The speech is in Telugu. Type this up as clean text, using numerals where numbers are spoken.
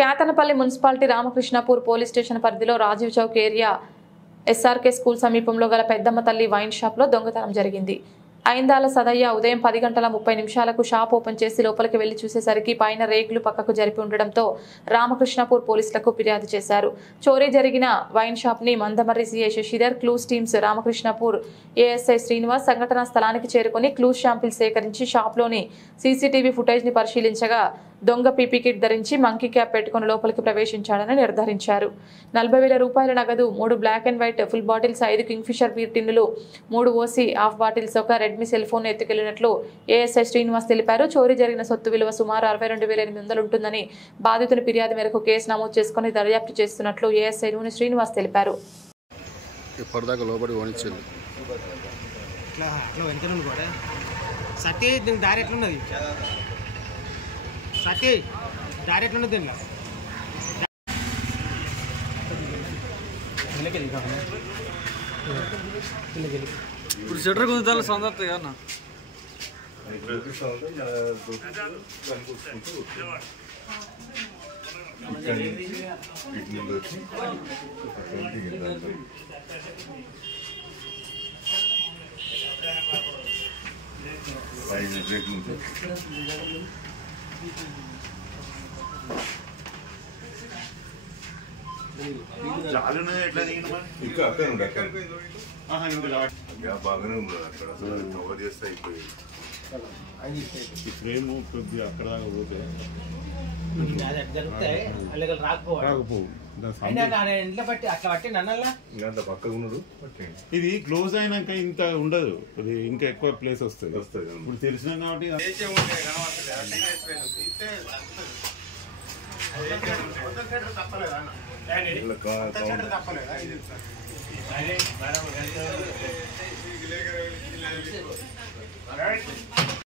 Kethanapalli municipality Ramakrishnapur police station పరిధిలో Rajiv Chowk area SRK school సమీపంలో గల పెద్దమ్మ తల్లి వైన్ షాప్లో దొంగతనం జరిగింది. ఐందాల సదయ్య ఉదయం 10:30 షాప్ ఓపెన్ చేసి లోపలికి వెళ్లి చూసేసరికి పైన రేకులు పక్కకు జరిపి ఉండడంతో రామకృష్ణాపూర్ పోలీసులకు ఫిర్యాదు చేశారు. చోరీ జరిగిన వైన్ షాప్ ని Mandamarri CI Sasidhar, clues teams Ramakrishnapur ASI Srinivas సంఘటనా స్థలానికి చేరుకుని క్లూస్ శాంపిల్ సేకరించి షాప్లోని సీసీటీవీ ఫుటేజ్ ని పరిశీలించగా దొంగ పీపీ కిట్ ధరించి మంకీ క్యాప్ పెట్టుకుని లోపలికి ప్రవేశించాడని నిర్ధారించారు. 40,000 రూపాయల నగదు, 3 black and white full bottles, 5 Kingfisher beer టిన్నులు, 3 ఓసీ హాఫ్ బాటిల్స్, ఒక రెడ్మీ సెల్ ఫోన్ ఎత్తుకెళ్లినట్లు ఏఎస్ఐ శ్రీనివాస్ తెలిపారు. చోరీ జరిగిన సొత్తు విలువ సుమారు 62,800 ఉంటుందని బాధితుని ఫిర్యాదు మేరకు కేసు నమోదు చేసుకుని దర్యాప్తు చేస్తున్నట్లు ఏఎస్ఐ నూనె శ్రీనివాస్ తెలిపారు. ఇప్పుడు షట్టర్ గుంజాలి సందర్భం కదా చాలునే ఎట్లా దిగిన ఇంకా అక్కడ ఉండే అక్కడ బాగానే ఉంది అక్కడ కవర్ చేస్తే అయిపోయింది. ఈ ఫ్రేమ్ కొద్దిగా అక్కడ దాకా పోతే పక్కకు ఉన్నాడు. ఇది క్లోజ్ అయినాక ఇంత ఉండదు, ఇది ఇంకా ఎక్కువ ప్లేస్ వస్తుంది. ఇప్పుడు తెలిసిన కాబట్టి తప్పలేదు